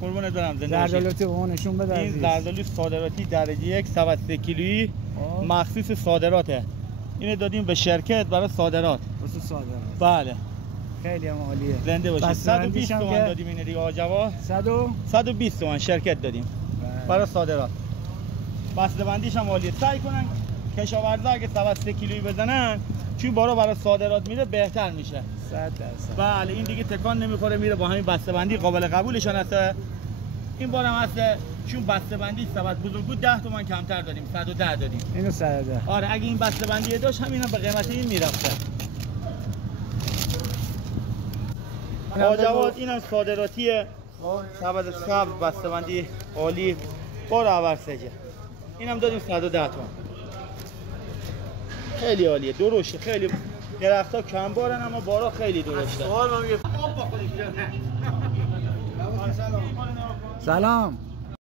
قربونت برم زنده زردالوتی به ما نشون بده. این زردالو صادراتی درجه 1 3 کیلویی مخصوص صادراته. اینو دادیم به شرکت برای صادرات. واسه صادرات. بله. خیلی هم عالیه. زنده باشید. 120 تومن دادیم این دیگه آقا جواد. 120 تومن شرکت دادیم برای صادرات. بسته بندیش هم عالیه. سعی کنن کشاورزا اگه 3 کیلویی بزنن چون برای صادرات میره بهتر میشه. 100%. بله این دیگه تکان نمیخوره میره با همین بسته بندی قابل قبولشون هست. این بارم هست چون بسته بندی سبد بزرگ بود 10 تومن کمتر دادیم 110 دادیم. اینو 110. آره اگه این بسته بندی داشت همینا به قیمت این میرفته. آقا جواد اینم صادراتیه. سبد سبز بسته بندی عالی بار اورسجه. اینم دادیم 110 تومن. خیلی عالیه درشته خیلی درخت‌ها کم بارن اما بارا خیلی درشته. سلام.